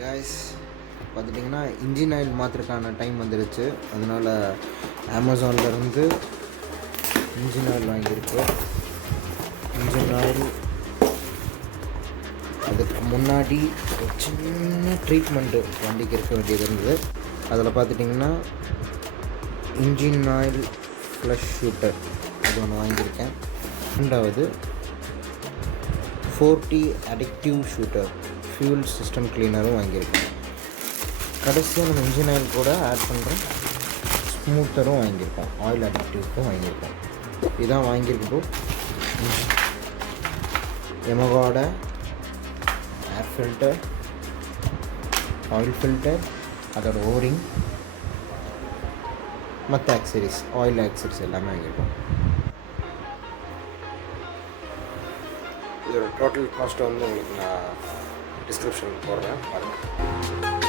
Guys பார்த்துட்டிங்கன்னா engine oil மாற்றுறதுக்கான time வந்துடுச்சு. அதனால் அமேசான்லேருந்து இன்ஜின் ஆயில் வாங்கியிருக்கோம். இன்ஜின் ஆயில் அதுக்கு முன்னாடி ஒரு சின்ன ட்ரீட்மெண்ட்டு வண்டிக்கு இருக்க வேண்டியது இருந்தது. அதில் பார்த்துட்டிங்கன்னா இன்ஜின் ஆயில் ஃப்ளஷ் ஷூட்டர் அது ஒன்று வாங்கியிருக்கேன். ரெண்டாவது 40 அடிக்டிவ் ஷூட்டர் ஃபியூல் சிஸ்டம் கிளீனரும் வாங்கியிருக்கேன். கடைசியாக நம்ம இன்ஜின் ஆயில் கூட ஆட் பண்ணுற ஸ்மூத்தரும் வாங்கியிருக்கோம். ஆயில் அடிக்டிவ்க்கும் வாங்கியிருக்கோம். இதுதான் வாங்கியிருக்கோம். Yamaha air filter, oil filter, அதோட ஓரிங், மற்ற ஆக்சரிஸ், ஆயில் ஆக்சரிஸ் எல்லாமே வாங்கியிருக்கோம். இதோட டோட்டல் காஸ்ட் வந்து உங்களுக்கு நான் டிஸ்கிரிப்ஷனில் போடுறேன் பாருங்கள்.